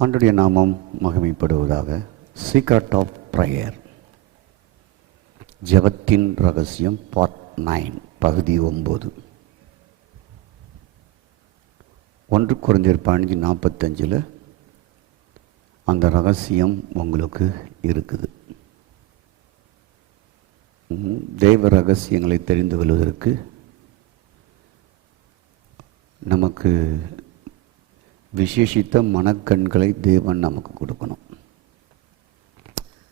ஆண்டவருடைய நாமம் மகிமைப்படுவதாக. சீக்ரெட் ஆஃப் ப்ரேயர், ஜெபத்தின் ரகசியம், பார்ட் 9, பகுதி 9. 1 கொரிந்தியர் 15:45 அந்த ரகசியம் உங்களுக்கு இருக்குது. தேவ ரகசியங்களை தெரிந்து கொள்வதற்கு நமக்கு விசேஷித்த மனக்கண்களை தேவன் நமக்கு கொடுக்கணும்.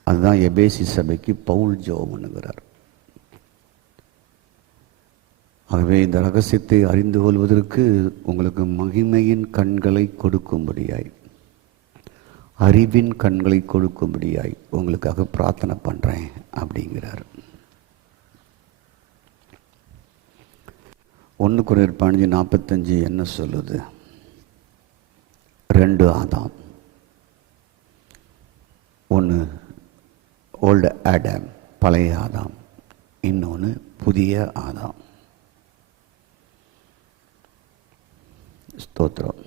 அதுதான் எபேசி சபைக்கு பவுல் ஜெபம் பண்ணுகிறார். ஆகவே இந்த ரகசியத்தை அறிந்து கொள்வதற்கு உங்களுக்கு மகிமையின் கண்களை கொடுக்கும்படியாய், அறிவின் கண்களை கொடுக்கும்படியாய் உங்களுக்காக பிரார்த்தனை பண்ணுறேன் அப்படிங்கிறார். 1 கொரிந்தியர் 15:45 என்ன சொல்லுது? 2 ஆதாம், ஒன்று ஓல்டு ஆடம், பழைய ஆதாம், இன்னொன்று புதிய ஆதாம். ஸ்தோத்திரம்.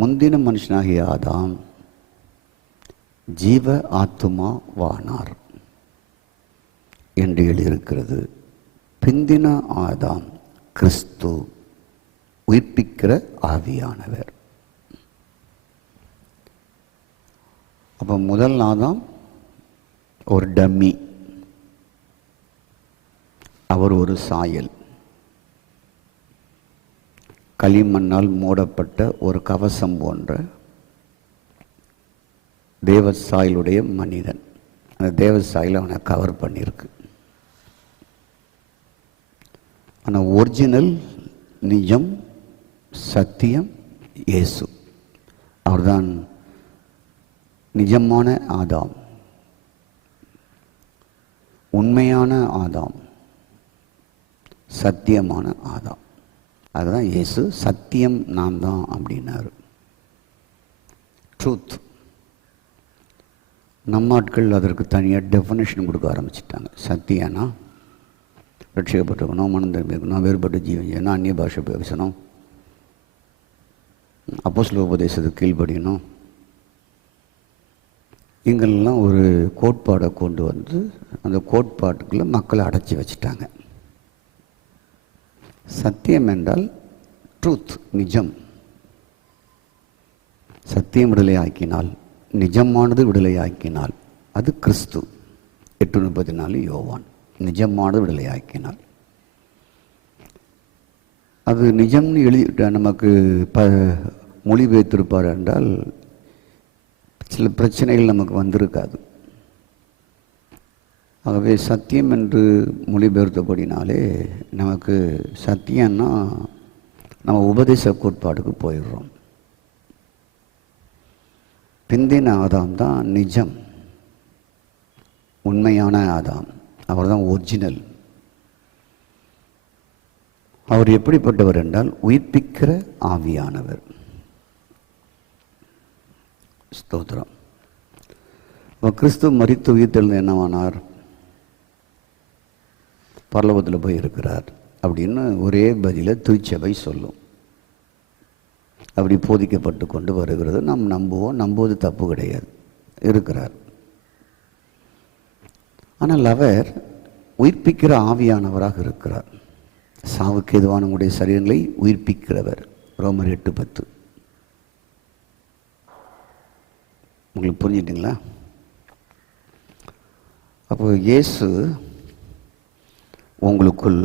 முந்தின மனுஷனாகிய ஆதாம் ஜீவ ஆத்துமா வானார் என்று எழுதியிருக்கிறது. பிந்தின ஆதாம் கிறிஸ்து, உயிர்ப்பிக்கிற ஆவியானவர். அப்போ முதல் ஆதாம் ஒரு டம்மி, அவர் ஒரு சாயல், களிமண்ணால் மூடப்பட்ட ஒரு கவசம் போன்ற தேவ சாயலுடைய மனிதன். அந்த தேவ சாயல் அவனை கவர் பண்ணியிருக்கு. ஆனால் ஒரிஜினல், நிஜம், சத்தியம் இயேசு. அவர்தான் நிஜமான ஆதாம், உண்மையான ஆதாம், சத்தியமான ஆதாம். அதுதான் இயேசு. சத்தியம் நான் தான் அப்படின்னாரு. ட்ரூத். நம்ம ஆட்கள் அதற்கு தனியாக டெஃபினேஷன் கொடுக்க ஆரம்பிச்சிட்டாங்க. சத்தியனா ரட்சிக்கப்பட்டிருக்கணும், மனம் திரும்பி இருக்கணும், வேறுபட்ட ஜீவன் செய்யணும், அந்நிய பாஷை பேசணும், அப்போஸ்தல உபதேசத்துக்கு கீழ்ப்படியணும். இங்கெல்லாம் ஒரு கோட்பாடை கொண்டு வந்து அந்த கோட்பாட்டுக்குள்ளே மக்களை அடைச்சி வச்சுட்டாங்க. சத்தியம் என்றால் ட்ரூத், நிஜம். சத்தியம் விடுதலை ஆக்கினால், நிஜமானது விடுதலை ஆக்கினால் அது கிறிஸ்து. 8:34 யோவான். நிஜமானது விடுதலை ஆக்கினால் அது நிஜம்னு எழுதி நமக்கு மொழிபெயர்த்திருப்பார் என்றால் சில பிரச்சனைகள் நமக்கு வந்திருக்காது. ஆகவே சத்தியம் என்று மொழிபெயர்த்தபடினாலே நமக்கு சத்தியம்னா நம்ம உபதேச கோட்பாடுக்கு போயிடுறோம். பிந்தின ஆதாம் தான் நிஜம், உண்மையான ஆதாம். அவர் தான் ஒரிஜினல். அவர் எப்படிப்பட்டவர் என்றால் உயிர்ப்பிக்கிற ஆவியானவர். ஸ்தோத்திரம். இப்போ கிறிஸ்து மரித்து உயிர்த்தெழுந்து என்னவானார்? பரலோகத்தில் போய் இருக்கிறார் அப்படின்னு ஒரே பதில திருச்சபை சொல்லும். அப்படி போதிக்கப்பட்டு கொண்டு வருகிறது. நாம் நம்புவோம். நம்புவது தப்பு கிடையாது. இருக்கிறார். ஆனால் அவர் உயிர்ப்பிக்கிற ஆவியானவராக இருக்கிறார். சாவுக்கு எதுவான உங்களுடைய சரீரங்களை உயிர்ப்பிக்கிறவர். ரோமர் 8:10. உங்களுக்கு புரிஞ்சுட்டிங்களா? அப்போ இயேசு உங்களுக்குள்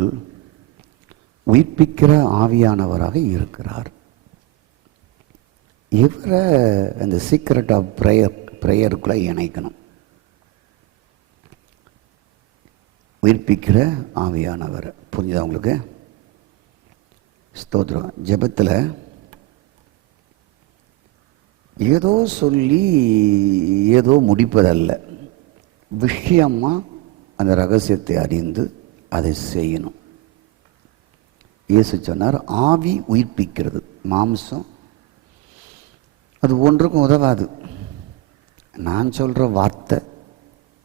உயிர்ப்பிக்கிற ஆவியானவராக இருக்கிறார். இவரை அந்த சீக்ரெட் ஆஃப் ப்ரேயருக்குள்ளே இணைக்கணும். உயிர்ப்பிக்கிற ஆவியானவர். புரிஞ்சுதா உங்களுக்கு? ஸ்தோத்திரம். ஜெபத்தில் ஏதோ சொல்லி ஏதோ முடிப்பதல்ல. விஷயமாக அந்த ரகசியத்தை அறிந்து அதை செய்யணும். இயேசு சொன்னார், ஆவி உயிர்ப்பிக்கிறது, மாம்சம் அது ஒன்றுக்கும் உதவாது. நான் சொல்கிற வார்த்தை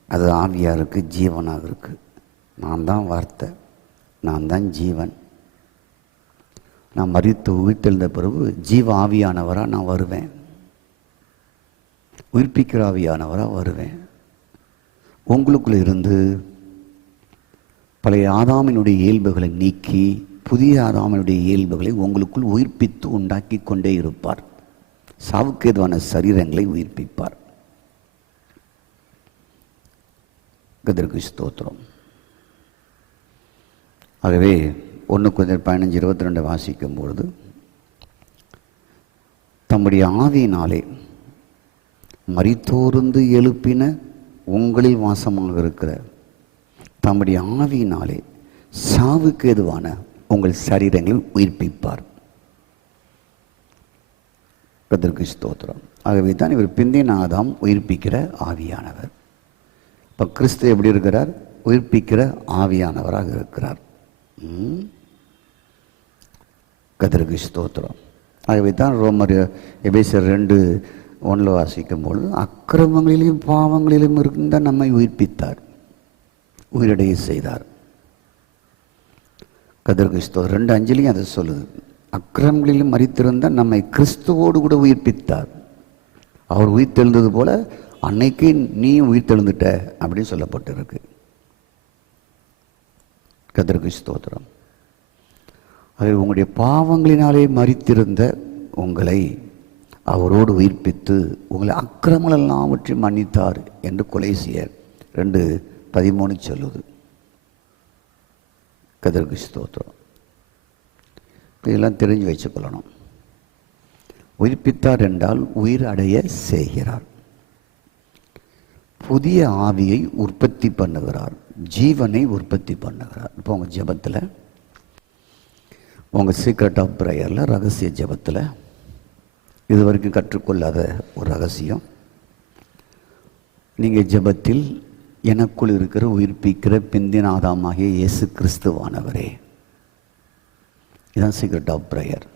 அது ஆவியாக இருக்குது, ஜீவனாக இருக்குது. நான் தான் வார்த்தை, நான் தான் ஜீவன். நான் மரித்து உயிர்த்தெழுந்த பிறகு ஜீவ ஆவியானவராக நான் வருவேன். உயிர்ப்பிக்கிற ஆவியானவராக வருவேன். உங்களுக்குள்ள இருந்து பழைய ஆதாமினுடைய இயல்புகளை நீக்கி புதிய ஆதாமினுடைய இயல்புகளை உங்களுக்குள் உயிர்ப்பித்து உண்டாக்கி கொண்டே இருப்பார். சாவுக்கு ஏதுவான சரீரங்களை உயிர்ப்பிப்பார். கர்த்தருக்கு ஸ்தோத்திரம். ஆகவே 1 Corinthians 15:22 வாசிக்கும் பொழுது, தம்முடைய ஆவியினாலே மரித்தோர்ந்து எழுப்பின உங்களில் வாசமாக இருக்கிற தம்முடைய ஆவியினாலே சாவுக்கு ஏதுவான உங்கள் சரீரங்களை உயிர்ப்பிப்பார். கர்த்தருக்கு ஸ்தோத்திரம். ஆகவே தான் இவர் பிந்தின ஆதாம் உயிர்ப்பிக்கிற ஆவியானவர். இப்போ கிறிஸ்து எப்படி இருக்கிறார்? உயிர்ப்பிக்கிற ஆவியானவராக இருக்கிறார். கர்த்தருக்கு ஸ்தோத்திரம். ஆகவே தான் ரோமர் எபேசியர் 2:1 வாசிக்கும்போது, அக்கிரமங்களிலும் பாவங்களிலும் இருந்தால் நம்மை உயிர்ப்பித்தார், உயிரடைய செய்தார். கர்த்தருக்கு ஸ்தோத்திரம். 2:5 அதை சொல்லுது. அக்கிரமங்களிலும் மரித்திருந்தால் நம்மை கிறிஸ்துவோடு கூட உயிர்ப்பித்தார். அவர் உயிர்த்தெழுந்தது போல அன்னைக்கு நீ உயிர்த்தெழுந்துட்ட அப்படின்னு சொல்லப்பட்டிருக்கு. கர்த்தருக்கு ஸ்தோத்திரம். அது உங்களுடைய பாவங்களினாலே மரித்திருந்த உங்களை அவரோடு உயிர்ப்பித்து உங்களை அக்கிரமங்கள் எல்லாவற்றையும் மன்னித்தார் என்று கொலைசியர் 2:13 சொல்லுது. கர்த்தருக்கு ஸ்தோத்திரம். இதெல்லாம் தெரிஞ்சு வச்சுக்கொள்ளணும். உயிர்ப்பித்தார் என்றால் உயிர் அடைய செய்கிறார். புதிய ஆவியை உற்பத்தி பண்ணுகிறார், ஜீவனை உற்பத்தி பண்ணுகிறார். இப்போ உங்கள் ஜெபத்தில், உங்கள் சீக்ரெட் ஆஃப் ப்ரேயரில், ரகசிய ஜெபத்தில் இது வரைக்கும் கற்றுக்கொள்ளாத ஒரு ரகசியம், நீங்கள் ஜெபத்தில் எனக்குள் இருக்கிற உயிர்ப்பிக்கிற பிந்தின ஆதாமாகிய இயேசு கிறிஸ்துவானவரே, இதுதான் சீக்ரெட் ஆஃப் ப்ரேயர்.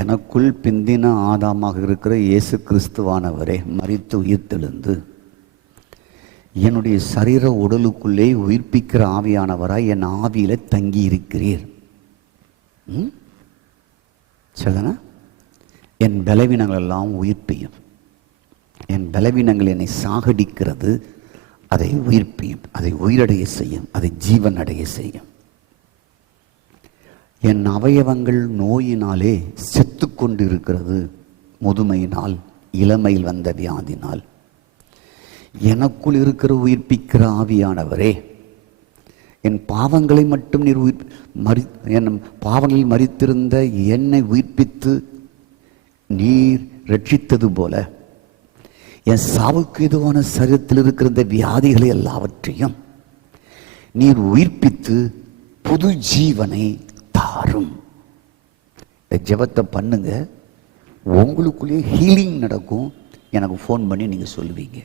எனக்குள் பிந்தின ஆதாமாக இருக்கிற இயேசு கிறிஸ்துவானவரே, மரித்து உயிர்த்தெழுந்து என்னுடைய சரீர உடலுக்குள்ளே உயிர்ப்பிக்கிற ஆவியானவராய் என் ஆவியில தங்கி இருக்கிறீர். சரிதானா? என் பலவீனங்கள் எல்லாம் உயிர்ப்பியும். என் பலவீனங்கள் என்னை சாகடிக்கிறது, அதை உயிர்ப்பியும், அதை உயிரடைய செய்யும், அதை ஜீவன் அடைய செய்யும். என் அவயவங்கள் நோயினாலே செத்து கொண்டு இருக்கிறது, முதுமையினால், இளமையில் வந்த வியாதினால். எனக்குள் இருக்கிற உயிர்ப்பிக்கிற ஆவியானவரே, என் பாவங்களை மட்டும் நீர் என் பாவங்களில் மரித்திருந்த என்னை உயிர்ப்பித்து நீர் ரட்சித்தது போல என் சாவுக்கு எதுவான சரீரத்தில் இருக்கிற இந்த வியாதிகளை எல்லாவற்றையும் நீர் உயிர்ப்பித்து புது ஜீவனை தாரும். ஜெபத்தை பண்ணுங்க, உங்களுக்குள்ளேயே ஹீலிங் நடக்கும். எனக்கு ஃபோன் பண்ணி நீங்கள் சொல்லுவீங்க.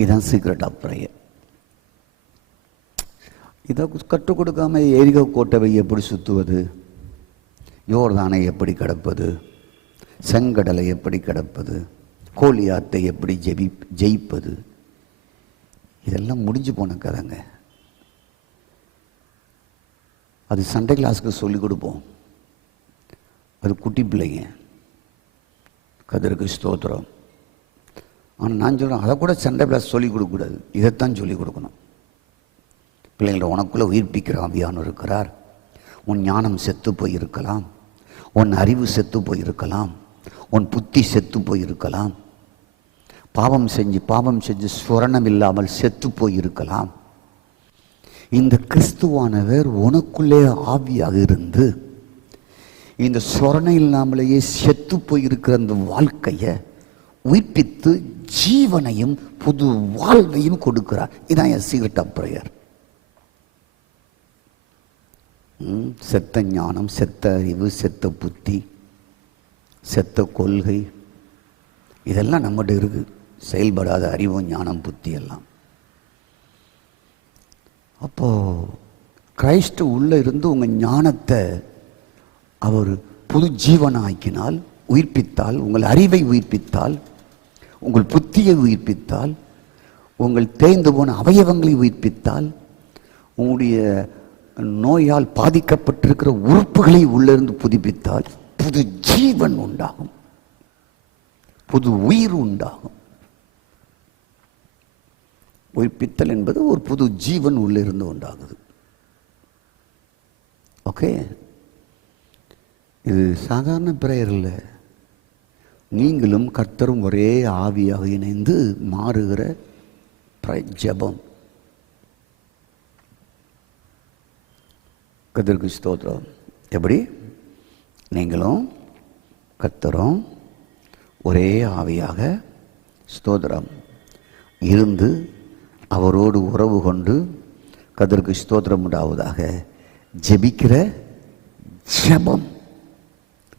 இதுதான் சீக்ரெட் ஆஃப் ப்ரேயர். இதை கற்றுக் கொடுக்காம எரிகோ கோட்டவை எப்படி சுற்றுவது, யோர்தானை எப்படி கடப்பது, செங்கடலை எப்படி கடப்பது, கோலியாத்தை எப்படி ஜெயிப்பது, இதெல்லாம் முடிஞ்சு போன கதைங்க. அது சண்டே கிளாஸுக்கு சொல்லிக் கொடுப்போம். அது குட்டி பிள்ளைங்க. கர்த்தருக்கு ஸ்தோத்திரம். ஆனால் நான் சொல்கிறேன், அதை கூட சண்டே கிளாஸ் சொல்லிக் கொடுக்கக்கூடாது, இதைத்தான் சொல்லிக் கொடுக்கணும். பிள்ளைங்கள, உனக்குள்ளே உயிர்ப்பிக்கிற ஆவியானவர் இருக்கிறார். உன் ஞானம் செத்து போயிருக்கலாம், உன் அறிவு செத்து போயிருக்கலாம், உன் புத்தி செத்து போயிருக்கலாம், பாவம் செஞ்சு சுரணம் இல்லாமல் செத்து போயிருக்கலாம். இந்த கிறிஸ்துவானவர் உனக்குள்ளே ஆவியாக இருந்து இந்த சுரணம் இல்லாமலேயே செத்து போயிருக்கிற அந்த வாழ்க்கையை உயிர்ப்பித்து ஜீவனையும் புது வாழ்வையும் கொடுக்கிறார். இதான் என் சீக்ரெட் ஆஃப் ப்ரேயர். செத்த ஞானம், செத்த அறிவு, செத்த புத்தி, செத்த கொள்கை, இதெல்லாம் நம்மகிட்ட இருக்கு. செயல்படாத அறிவும் ஞானம் புத்தி எல்லாம். அப்போ கிறிஸ்து உள்ள இருந்து உங்கள் ஞானத்தை அவர் புது ஜீவனாக்கினால், உயிர்ப்பித்தால், உங்கள் அறிவை உயிர்ப்பித்தால், உங்கள் புத்தியை உயிர்ப்பித்தால், உங்கள் தேய்ந்து போன அவயவங்களை உயிர்ப்பித்தால், உங்களுடைய நோயால் பாதிக்கப்பட்டிருக்கிற உறுப்புகளை உள்ளிருந்து புதுப்பித்தால் புது ஜீவன் உண்டாகும். புது உயிர் உண்டாகும். உயிர்ப்பித்தல் என்பது ஒரு புது ஜீவன் உள்ளிருந்து உண்டாகுது. ஓகே, இது சாதாரண பிரேயர் இல்லை. நீங்களும் கர்த்தரும் ஒரே ஆவியாக இணைந்து மாறுகிற ஜெபம். கர்த்தருக்கு ஸ்தோத்திரம். எப்படி? நீங்களும் கர்த்தரும் ஒரே ஆவியாக ஸ்தோத்திரம் இருந்து அவரோடு உறவு கொண்டு கர்த்தருக்கு ஸ்தோத்திரம் உண்டாவதாக ஜெபிக்கிற ஜெபம்.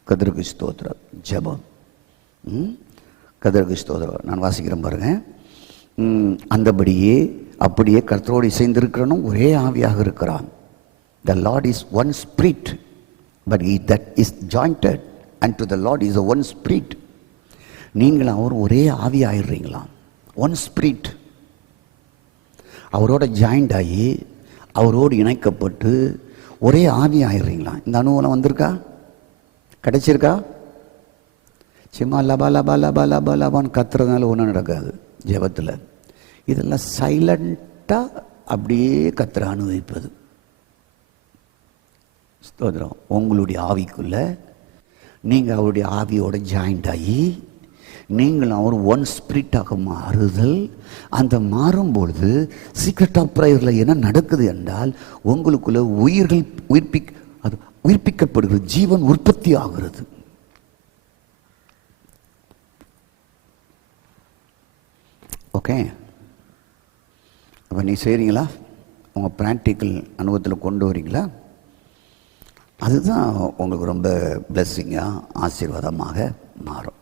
கர்த்தருக்கு ஸ்தோத்திரம் ஜெபம். கர்த்தருக்கு ஸ்தோத்திரம். நான் வாசிக்கிறேன் பாருங்க. அந்தபடியே அப்படியே கர்த்தரோடு இசைந்திருக்கிறனும் ஒரே ஆவியாக இருக்கிறான். The Lord is one spirit, but he that is jointed unto the Lord is a one spirit. நீங்கள் அவரும் ஒரே ஆவி ஆயிடுறீங்களா? One spirit. அவரோட ஜாயிண்ட் ஆகி அவரோடு இணைக்கப்பட்டு ஒரே ஆவி ஆயிடுறீங்களா? இந்த அனுபவம் வந்திருக்கா? கிடைச்சிருக்கா? சும்மா லபா லபா லபா லபா லபான்னு கத்துறதுனால ஒன்றும் நடக்காது ஜெபத்தில். இதெல்லாம் சைலண்டாக அப்படியே கத்துற அனுபவிப்பது. ஸ்தோத்திரம். உங்களுடைய ஆவிக்குள்ள நீங்கள் அவருடைய ஆவியோட ஜாயிண்ட் ஆகி நீங்கள் அவர் ஒன் ஸ்பிரிட்டாக மாறுதல். அந்த மாறும்பொழுது சீக்ரெட் ஆஃப் ப்ரேயரில் என்ன நடக்குது என்றால் உங்களுக்குள்ள உயிர்கள் உயிர்ப்பிக்கப்படுகிறது, ஜீவன் உற்பத்தி ஆகிறது. ஓகே, அப்போ நீ செய்கிறீங்களா? உங்கள் ப்ராக்டிக்கல் அனுபவத்தில் கொண்டு வரீங்களா? அதுதான் உங்களுக்கு ரொம்ப பிளெஸ்ஸிங்காக ஆசீர்வாதமாக மாறும்.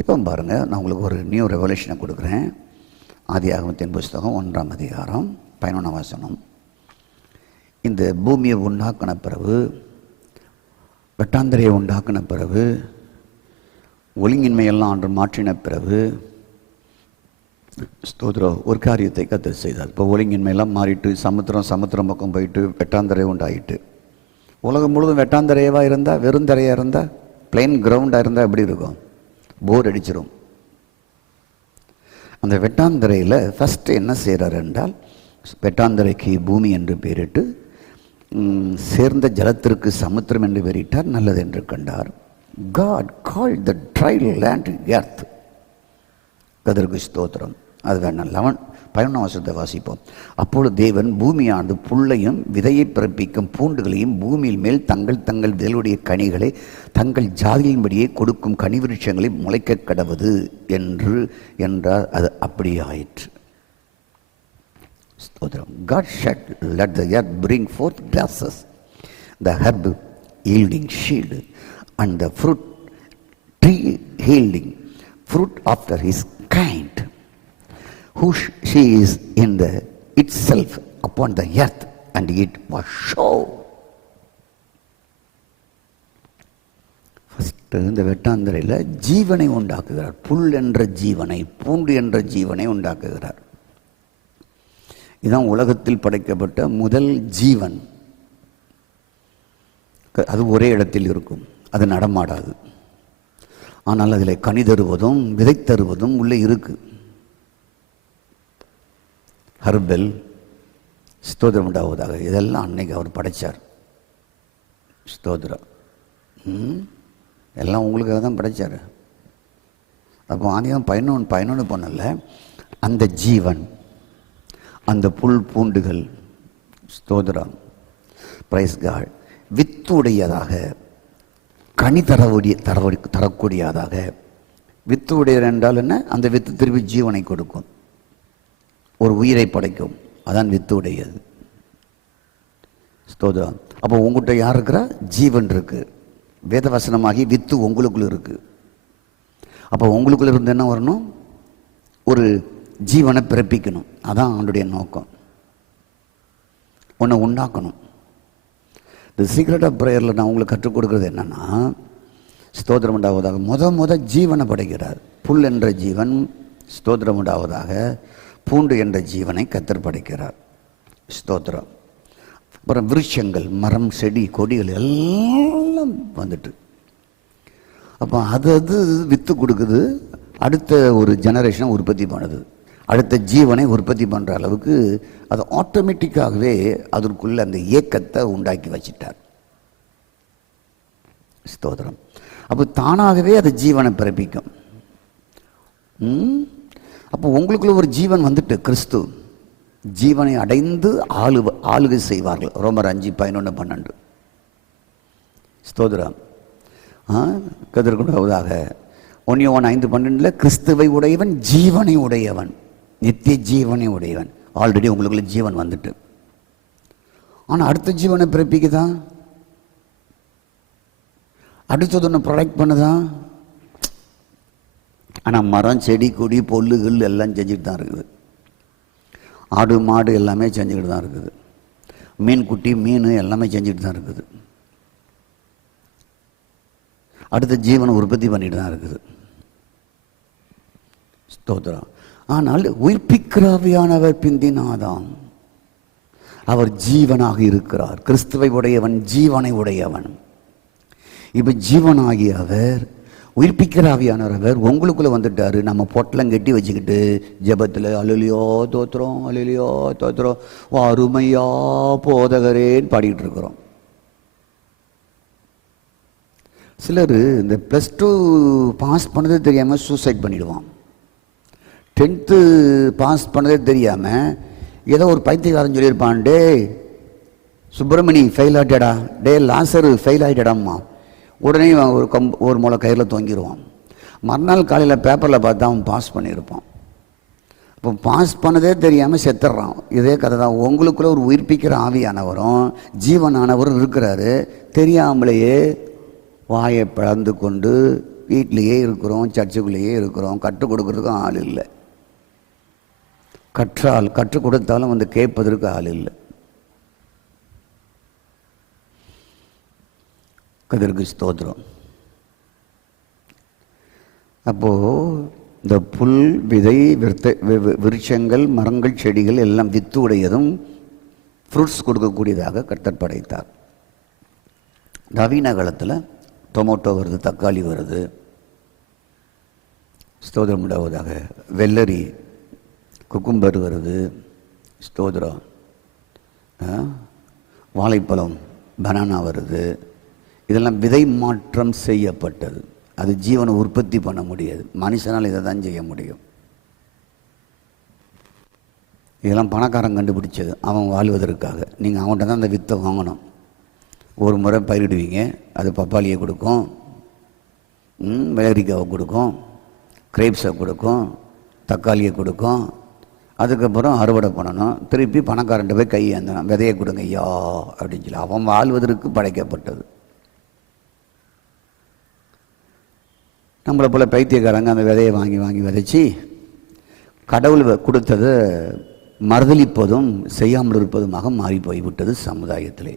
இப்போ பாருங்கள், நான் உங்களுக்கு ஒரு நியூ ரெவல்யூஷனை கொடுக்குறேன். ஆதியாகமத்தின் புஸ்தகம் 1ஆம் அதிகாரம் 11ஆம் வசனம். இந்த பூமியை உண்டாக்கின பிறகு, வெட்டாந்தரையை உண்டாக்கின பிறகு, ஒழுங்கின்மையெல்லாம் அன்று மாற்றின பிறகு, ஸ்தோத்திரம், ஒரு காரியத்தை கர்த்தர் செய்தார். இப்போ ஒழுங்கின்மையெல்லாம் மாறிட்டு சமுத்திரம் பக்கம் போயிட்டு வெட்டாந்தரை உண்டாயிட்டு. உலகம் முழுதும் வெட்டாந்தரையவாக இருந்தால், வெறும் தரையாக இருந்தால், பிளெயின் கிரவுண்டாக இருந்தால் எப்படி இருக்கும்? போர் அடிச்சிடும். அந்த வெட்டாந்தரையில் ஃபஸ்ட்டு என்ன செய்கிறார் என்றால், வெட்டாந்தரைக்கு பூமி என்று பெயரிட்டு சேர்ந்த ஜலத்திற்கு சமுத்திரம் என்று பெயரிட்டார். நல்லது என்று கண்டார். God called the dry land earth. கர்த்தருக்கு ஸ்தோத்திரம். அது வேணாம். 11ஆம் வசனத்தை வாசிப்போம். அப்பொழுது தேவன் பூமியானது புல்லையும் விதையை பிறப்பிக்கும் பூண்டுகளையும் பூமியில் மேல் தங்கள் விதையுடைய கனிகளை தங்கள் ஜாதியின்படியே கொடுக்கும் கனி விருட்சங்களை முளைக்க கடவுது என்றார். அது அப்படியே ஆயிற்று. ஸ்தோத்திரம். God said, let the earth bring forth grasses, the herb yielding seed, and the fruit tree yielding fruit after his kind, whose she is in the itself upon the earth, and it was so. First இந்த வெட்டாந்தரையில் ஜீவனை உண்டாக்குகிறார். புல் என்ற ஜீவனை, பூண்டு என்ற ஜீவனை உண்டாக்குகிறார். இதுதான் உலகத்தில் படைக்கப்பட்ட முதல் ஜீவன். அது ஒரே இடத்தில் இருக்கும், அது நடமாடாது. ஆனால் அதில் கனி தருவதும் விதை தருவதும் உள்ளே இருக்கு. ஹர்பல், ஸ்தோத்திரம் உண்டாவதாக, இதெல்லாம் அன்னைக்கு அவர் படைத்தார். ஸ்தோத்திரம். எல்லாம் உங்களுக்காக தான் படைத்தார். அப்போ ஆதியாகமம் 11 பண்ணல, அந்த ஜீவன், அந்த புல் பூண்டுகள், ஸ்தோத்திரம், பிரைஸ் காட், வித்துடையதாக, கனி தரக்கூடியதாக. வித்து உடையது என்றால் என்ன? அந்த வித்து திருப்பி ஜீவனை கொடுக்கும், ஒரு உயிரை படைக்கும். அதான் வித்து உடையது. ஸ்தோத்திரம். அப்போ உங்கள்கிட்ட யார் இருக்கிறா? ஜீவன் இருக்கு. வேதவசனமாகி வித்து உங்களுக்குள்ள இருக்கு. அப்போ உங்களுக்குள்ள இருந்து என்ன வரணும்? ஒரு ஜீவனை பிறப்பிக்கணும். அதான் அவனுடைய நோக்கம். உன்னை உண்டாக்கணும். இந்த சீக்ரெட் ஆஃப் ப்ரேயரில் நான் உங்களுக்கு கற்றுக் கொடுக்குறது என்னன்னா, ஸ்தோத்திரம் உண்டாவதாக முத ஜீவனை படைக்கிறார். புல் என்ற ஜீவன், ஸ்தோத்திரம் உண்டாவதாக, பூண்டு என்ற ஜீவனை கர்த்தர் படைக்கிறார். ஸ்தோத்திரம். அப்புறம் விருட்சங்கள், மரம், செடி, கொடிகள் எல்லாம் வந்துட்டு, அப்போ அது அது வித்து கொடுக்குது, அடுத்த ஒரு ஜெனரேஷனை உற்பத்தி பண்ணுது, அடுத்த ஜீவனை உற்பத்தி பண்ணுற அளவுக்கு அது ஆட்டோமேட்டிக்காகவே அதற்குள்ள அந்த இயக்கத்தை உண்டாக்கி வச்சிட்டார். ஸ்தோத்திரம். அப்போ தானாகவே அது ஜீவனை பிறப்பிக்கும். அப்போ உங்களுக்குள்ள ஒரு ஜீவன் வந்துட்டு கிறிஸ்து ஜீவனை அடைந்து ஆளுகை செய்வார்கள். ரோமர் 5:11-12. ஸ்தோத்திரம். கதிர்கொண்டதாக 1 John 5:12 கிறிஸ்துவை உடையவன் ஜீவனை உடையவன், நித்திய ஜீவனை உடையவன். ஆல்ரெடி உங்களுக்குள்ள ஜீவன் வந்துட்டு, ஆனால் அடுத்த ஜீவனை பிறப்பிக்குதா, அடுத்தது ஒன்று ப்ரொடக்ட் பண்ணுதான். ஆனால் மரம் செடி கொடி பொல்லுகள் எல்லாம் செஞ்சுட்டு தான் இருக்குது. ஆடு மாடு எல்லாமே செஞ்சுக்கிட்டு தான் இருக்குது. மீன் குட்டி மீன் எல்லாமே செஞ்சுட்டு தான் இருக்குது. அடுத்த ஜீவனை உற்பத்தி பண்ணிட்டு தான் இருக்குது. ஸ்தோத்திரம். ஆனால் உயிர்ப்பிக்கிறவையானவர் பிந்தினாதான். அவர் ஜீவனாக இருக்கிறார். கிறிஸ்துவை உடையவன் ஜீவனை உடையவன். இப்போ ஜீவனாகிய அவர், உயிர்ப்பிக்கிற ஆவியானவர் உங்களுக்குள்ளே வந்துட்டார். நம்ம பொட்டலம் கட்டி வச்சுக்கிட்டு ஜெபத்தில் அலுலியோ தோத்துறோம், அலுலியோ தோத்துறோம், அருமையா போதகரேன்னு பாடிக்கிட்டு இருக்கிறோம். சிலர் இந்த +2 பாஸ் பண்ணதே தெரியாமல் சூசைட் பண்ணிடுவான். 10th பாஸ் பண்ணதே தெரியாமல் ஏதோ ஒரு பைத்தியக்காரன் சொல்லியிருப்பான், டே சுப்பிரமணி ஃபெயில் ஆகிட்டடா, டே லாசரு ஃபெயில் ஆகிட்டடாம்மா. உடனே ஒரு முளை கயிறில் தொங்கிடுவான். மறுநாள் காலையில் பேப்பரில் பார்த்தா அவன் பாஸ் பண்ணியிருப்பான். இப்போ பாஸ் பண்ணதே தெரியாமல் செத்துடுறான். இதே கதை தான். உங்களுக்குள்ளே ஒரு உயிர்ப்பிக்கிற ஆவியானவரும் ஜீவனானவரும் இருக்கிறாரு. தெரியாமலேயே வாயை பிளந்து கொண்டு வீட்டிலையே இருக்கிறோம், சர்ச்சுக்குள்ளேயே இருக்கிறோம். கற்றுக் கொடுக்கறதுக்கும் ஆள் இல்லை. கற்றுக் கொடுத்தாலும் வந்து கேட்பதற்கு ஆள் இல்லை. கதிர்க்கு ஸ்தோத்திரம். அப்போது இந்த புல் விதை விருட்சங்கள் மரங்கள் செடிகள் எல்லாம் வித்து உடையதும் ஃப்ரூட்ஸ் கொடுக்கக்கூடியதாக கர்த்தர் படைத்தார். நவீன காலத்தில் டொமேட்டோ வருது, தக்காளி வருது, ஸ்தோத்திரம் உண்டாவதாக, வெள்ளரி குக்கும்பர் வருது, ஸ்தோத்திரம், வாழைப்பழம் பனானா வருது. இதெல்லாம் விதை மாற்றம் செய்யப்பட்டது. அது ஜீவனை உற்பத்தி பண்ண முடியாது. மனுஷனால் இதை தான் செய்ய முடியும். இதெல்லாம் பணக்காரன் கண்டுபிடிச்சது, அவன் வாழ்வதற்காக. நீங்கள் அவன்கிட்ட தான் அந்த வித்தை வாங்கணும். ஒரு முறை பயிரிடுவீங்க, அது பப்பாளியை கொடுக்கும், வெள்ளரிக்காவை கொடுக்கும், கிரேப்ஸை கொடுக்கும், தக்காளியை கொடுக்கும். அதுக்கப்புறம் அறுவடை பண்ணணும். திருப்பி பணக்காரன்ட்ட போய் கை ஏந்தணும், விதையை கொடுங்க ஐயா அப்படின்னு சொல்லி. அவன் வாழ்வதற்கு படைக்கப்பட்டது. நம்மளை போல் பைத்தியக்காரங்க அந்த விதையை வாங்கி வாங்கி விதைச்சி கடவுள் கொடுத்ததை மறுதளிப்பதும் செய்யாமல் இருப்பதுமாக மாறி போய்விட்டது சமுதாயத்திலே.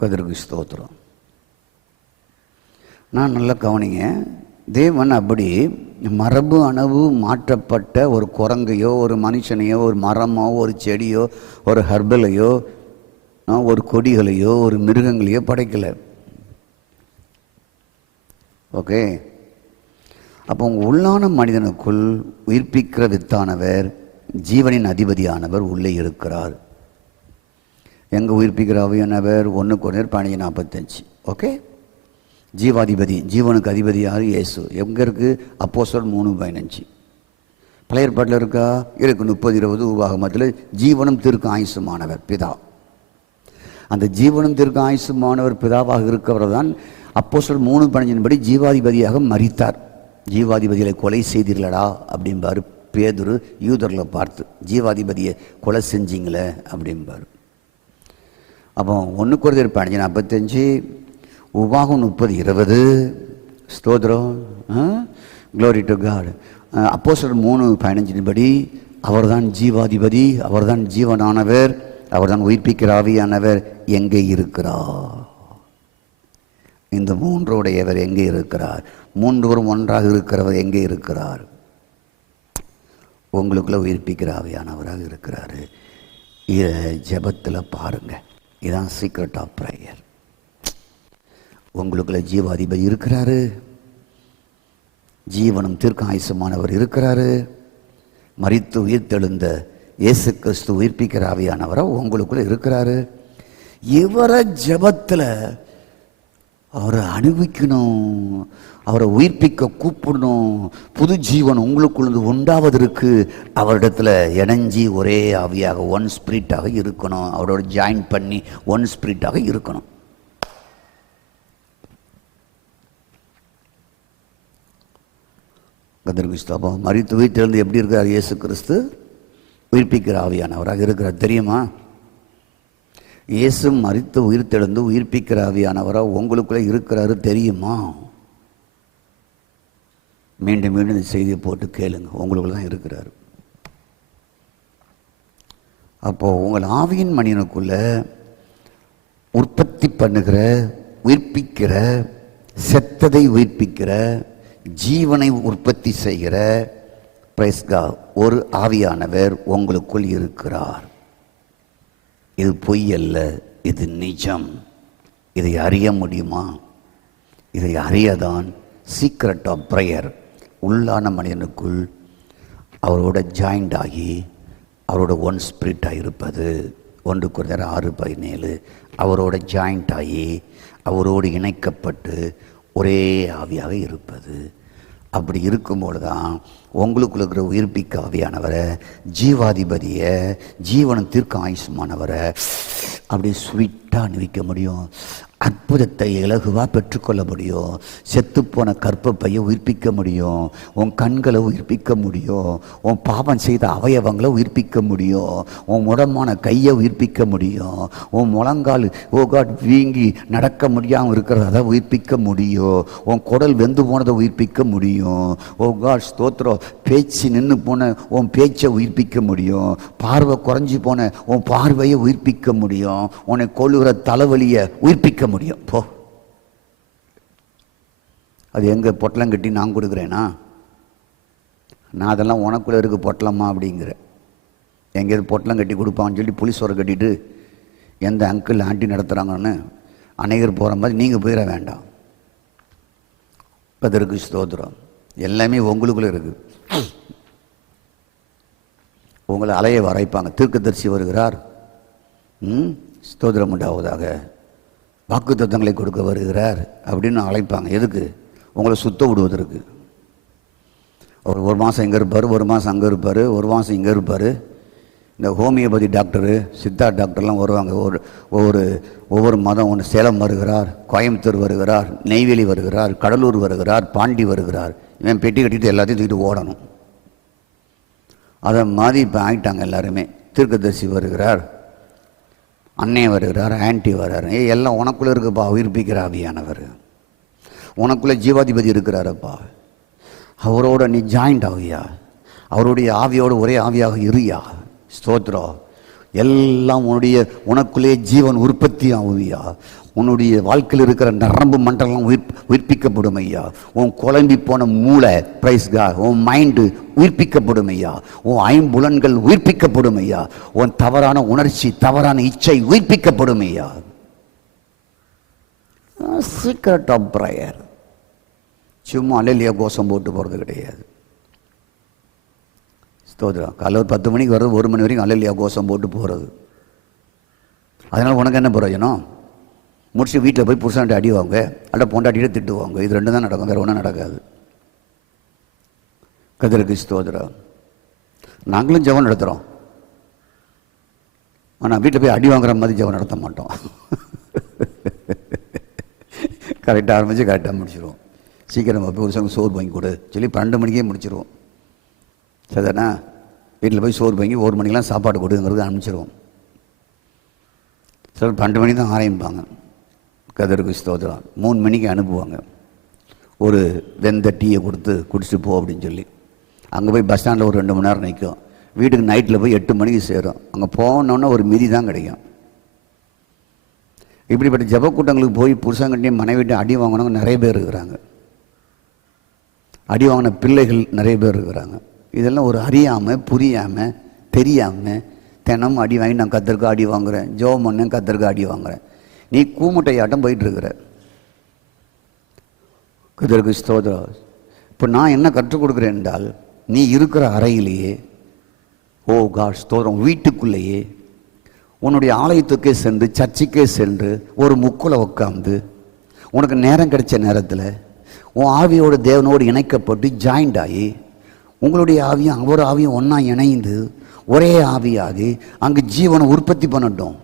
கதிர்க்கு ஸ்தோத்திரம். நான் நல்லா கவனிங்க. தேவன் அப்படி மரபு அணவு மாற்றப்பட்ட ஒரு குரங்கையோ ஒரு மனுஷனையோ ஒரு மரமோ ஒரு செடியோ ஒரு ஹர்பலையோ ஒரு கொடிகளையோ ஒரு மிருகங்களையோ படைக்கலை. ஓகே. அப்போ உங்கள் உள்ளான மனிதனுக்குள் உயிர்ப்பிக்கிற வித்தானவர் ஜீவனின் அதிபதியானவர் உள்ளே இருக்கிறார். எங்கே உயிர்ப்பிக்கிற ஆவியானவர்? 1 Corinthians 15:45. ஓகே. ஜீவாதிபதி, ஜீவனுக்கு அதிபதி யார்? இயேசு. எங்கே இருக்குது? அப்போஸ்தலர் 3:15. பழைய ஏற்பாட்டில் இருக்கா? இருக்கு. 30-20 உபாகமத்தில் ஜீவனும் தீர்க்க ஆயுசுமானவர் பிதா. அந்த ஜீவனும் தீர்க்க ஆயுசுமானவர் பிதாவாக இருக்கிறவர் தான் அப்போஸ்தலர் 3:15 படி ஜீவாதிபதியாக மரித்தார். ஜீவாதிபதிகளை கொலை செய்தீர்களடா அப்படிம்பாரு பேதுரு யூதர்களை பார்த்து. ஜீவாதிபதியை கொலை செஞ்சீங்களே அப்படிம்பாரு. அப்போ 1 Corinthians 15:45, உபாகம் 30:20. ஸ்தோத்திரம். Glory to God. அப்போஸ்தலர் 3:15 படி அவர்தான் ஜீவாதிபதி, அவர்தான் ஜீவனானவர், அவர்தான் உயிர்ப்பிக்கிற ஆவியானவர். எங்கே இருக்கிறார்? இந்த மூன்றுடையவர் எங்கே இருக்கிறார்? மூன்றுவரும் ஒன்றாக இருக்கிறவர் எங்கே இருக்கிறார்? உங்களுக்குள்ள உயிர்ப்பிக்கிற ஆவியானவராக இருக்கிறாரு. இதை ஜெபத்தில் பாருங்க. இதுதான் சீக்ரெட் ஆஃப் ப்ரேயர். உங்களுக்குள்ள ஜீவாதிபதி இருக்கிறாரு, ஜீவனும் தீர்க்க ஆயுசுமானவர் இருக்கிறாரு. மரித்து உயிர்த்தெழுந்த இயேசு கிறிஸ்து உயிர்ப்பிக்கிற ஆவியானவரை உங்களுக்குள்ள இருக்கிறாரு. இவரை ஜெபத்தில் அவரை அனுபவிக்கணும், அவரை உயிர்ப்பிக்க கூப்பிடணும். புது ஜீவன் உங்களுக்குள்ள உண்டாவதற்கு அவரிடத்துல இணைஞ்சி ஒரே ஆவியாக ஒன் ஸ்பிரிட்டாக இருக்கணும். அவரோட ஜாயின் பண்ணி ஒன் ஸ்பிரிட்டாக இருக்கணும். கதிர்கிஸ்தாபம் மரித்து உயிர்த்தெழுந்து எப்படி இருக்கிறார் இயேசு கிறிஸ்து? உயிர்ப்பிக்கிற ஆவியானவராக இருக்கிறார். தெரியுமா? இயேசு மரித்து உயிர்த்தெழுந்து உயிர்ப்பிக்கிற ஆவியானவராக உங்களுக்குள்ளே இருக்கிறாரு. தெரியுமா? மீண்டும் மீண்டும் இந்த செய்தியை போட்டு கேளுங்க, உங்களுக்குள்ள தான் இருக்கிறாரு. அப்போ உங்கள் ஆவியின் மனிதனுக்குள்ள உற்பத்தி பண்ணுகிற, உயிர்ப்பிக்கிற, செத்ததை உயிர்ப்பிக்கிற, ஜீவனை உற்பத்தி செய்கிற பிரைஸ் காட் ஒரு ஆவியானவர் உங்களுக்குள் இருக்கிறார். இது பொய் அல்ல, இது நிஜம். இதை அறிய முடியுமா? இதை அறியதான் சீக்ரெட் ஆஃப் ப்ரேயர் உள்ளான மனிதனுக்குள் அவரோட ஜாயிண்ட் ஆகி அவரோட ஒன் ஸ்பிரிட்டாக இருப்பது. 1 Corinthians 6:17 அவரோட ஜாயிண்ட் ஆகி அவரோடு இணைக்கப்பட்டு ஒரே ஆவியாக இருப்பது. அப்படி இருக்கும்போது தான் உங்களுக்குள்ள இருக்கிற உயிர்ப்பிக்க ஆவியானவரை, ஜீவாதிபதியை, ஜீவனம் தீர்க்க ஆயுசுமானவரை அப்படி ஸ்வீட்டாக அணிவிக்க முடியும். அற்புதத்தை இலகுவாக பெற்றுக்கொள்ள முடியும். செத்துப்போன கற்பப்பையை உயிர்ப்பிக்க முடியும். உன் கண்களை உயிர்ப்பிக்க முடியும். உன் பாவம் செய்த அவயவங்களை உயிர்ப்பிக்க முடியும். உன் முடமான கையை உயிர்ப்பிக்க முடியும். உன் முழங்கால் வீங்கி நடக்க முடியாமல் இருக்கிறத உயிர்ப்பிக்க முடியும். உன் குடல் வெந்து போனதை உயிர்ப்பிக்க முடியும். ஸ்தோத்திரம். பேச்சு நின்று போன உன் பேச்சை உயிர்ப்பிக்க முடியும். பார்வை குறைஞ்சி போன உன் பார்வையை உயிர்ப்பிக்க முடியும். உன்னை கொள்ளுகிற தலைவலியை உயிர்ப்பிக்க முடியும். போ, அது எங்க பொட்டலம் கட்டி நான் கொடுக்குறேனா? நான் அதெல்லாம் உனக்குள்ள இருக்கு பொட்டலம்மா அப்படிங்கிற. எங்கேயாவது பொட்டலம் கட்டி கொடுப்பான்னு சொல்லி புலிசோரை கட்டிட்டு எந்த அங்கிள் ஆண்டி நடத்துகிறாங்கன்னு அநேகர் போகிற மாதிரி நீங்கள் போயிட வேண்டாம். அதற்கு ஸ்தோத்திரம். எல்லாமே உங்களுக்குள்ள இருக்கு. உங்களை அலைய வரைப்பாங்க. தீர்க்கதரிசி வருகிறார், ஸ்தோத்திரம் உண்டாவதாக, வாக்கு தத்தங்களை கொடுக்க வருகிறார் அப்படின்னு அழைப்பாங்க. எதுக்கு? உங்களை சுத்த விடுவதற்கு. ஒரு மாதம் இங்கே இருப்பார், ஒரு மாதம் அங்கே இருப்பார், ஒரு மாதம் இங்கே இருப்பார். இந்த ஹோமியோபதி டாக்டரு, சித்தா டாக்டர்லாம் வருவாங்க. ஒவ்வொரு மதம் ஒன்று சேலம் வருகிறார், கோயம்புத்தூர் வருகிறார், நெய்வேலி வருகிறார், கடலூர் வருகிறார், பாண்டி வருகிறார். இவன் பெட்டி கட்டிட்டு எல்லாத்தையும் தூக்கிட்டு ஓடணும். அதை மாதிரி இப்போ ஆகிட்டாங்க எல்லாருமே. தீர்க்கதரிசி வருகிறார், அண்ணே வருகிறார், ஆன்டி வர்றாரு. எல்லாம் உனக்குள்ளே இருக்குப்பா உயிர்ப்பிக்கிற ஆவியானவர். உனக்குள்ளே ஜீவாதிபதி இருக்கிறாரப்பா. அவரோட நீ ஜாயிண்ட் ஆகியா, அவருடைய ஆவியோடு ஒரே ஆவியாக இருயா. ஸ்தோத்திரம். எல்லாம் உனக்குள்ளே ஜீவன் உற்பத்தி ஆகுவியா. உன்னுடைய வாழ்க்கையில் இருக்கிற நரம்பு மண்டலம் உயிர்ப்பிக்கப்படும் ஐயா. உன் குழம்பி போன மூளை பிரைஸ் காட், உன் மைண்டு உயிர்ப்பிக்கப்படும் ஐயா. உன் ஐம்புலன்கள் உயிர்ப்பிக்கப்படும் ஐயா. உன் தவறான உணர்ச்சி, தவறான இச்சை உயிர்ப்பிக்கப்படும் ஐயா. Secret of prayer. சும்மா அல்லேலூயா கோஷம் போட்டு போகிறது கிடையாது. ஸ்தோத்திரம். காலையில் ஒரு 10 மணிக்கு வர்றது, 1 மணி வரைக்கும் அல்லேலூயா கோஷம் போட்டு போகிறது. அதனால் உனக்கு என்ன பிரயோஜனம்? முடிச்சு வீட்டில் போய் புருஷன்ட்டு அடிவாங்க, அல்ல பொண்டாட்டிகிட்ட திட்டுவாங்க. இது 2 தான் நடக்கும், வேறு ஒன்றும் நடக்காது. கதிருக்கு ஸ்தோத்திரம். நாங்களும் ஜெபம் நடத்துகிறோம், ஆனால் வீட்டில் போய் அடி வாங்குற மாதிரி ஜெபம் நடத்த மாட்டோம். கரெக்டாக ஆரம்பித்து கரெக்டாக முடிச்சிடுவோம். சீக்கிரம் போய் புருஷனுக்கு சோறு வாங்கி கொடு சொல்லி 12 மணிக்கே முடிச்சிடுவோம். சரிதானா? வீட்டில் போய் சோறு வாங்கி 1 மணிக்கெலாம் சாப்பாடு கொடுங்கிறது அனுப்பிச்சிடுவோம். சிலர் 12 மணி தான் ஆரம்பிப்பாங்க. கதருக்கு ஸ்தோத்திரம். 3 மணிக்கு அனுப்புவாங்க. ஒரு வெந்த டீயை கொடுத்து குடிச்சிட்டு போ அப்படின்னு சொல்லி. அங்கே போய் பஸ் ஸ்டாண்டில் ஒரு 2 மணி நேரம் நிற்கும். வீட்டுக்கு நைட்டில் போய் 8 மணிக்கு சேரும். அங்கே போனோன்னா ஒரு மிதி தான் கிடைக்கும். இப்படிப்பட்ட ஜப கூட்டங்களுக்கு போய் புருஷங்கிட்டையும் மனைவிட்டு அடி வாங்கினவங்க நிறைய பேர் இருக்கிறாங்க. அடி வாங்கின பிள்ளைகள் நிறைய பேர் இருக்கிறாங்க. இதெல்லாம் ஒரு அறியாமல், புரியாமல், தெரியாமல் தினமும் அடி வாங்கி நான் கத்தருக்கு அடி வாங்குகிறேன், ஜோம் பண்ணேன் கத்தருக்கு அடி வாங்குகிறேன். நீ கூமுட்டையாட்டம் போயிட்டுருக்குற. கர்த்தருக்கு ஸ்தோத்திரம். இப்போ நான் என்ன கற்றுக் கொடுக்குறேன் என்றால், நீ இருக்கிற அறையிலேயே, ஓ காட் ஸ்தோத்திரம், வீட்டுக்குள்ளேயே உன்னுடைய ஆலயத்துக்கே சென்று, சர்ச்சுக்கே சென்று ஒரு முக்குல உட்காந்து உனக்கு நேரம் கிடைச்ச நேரத்தில் உன் ஆவியோட தேவனோடு இணைக்கப்பட்டு ஜாயிண்ட் ஆகி உங்களுடைய ஆவியும் அவர் ஆவியும் ஒன்றா இணைந்து ஒரே ஆவியாகி அங்கே ஜீவனை உற்பத்தி பண்ணட்டும்.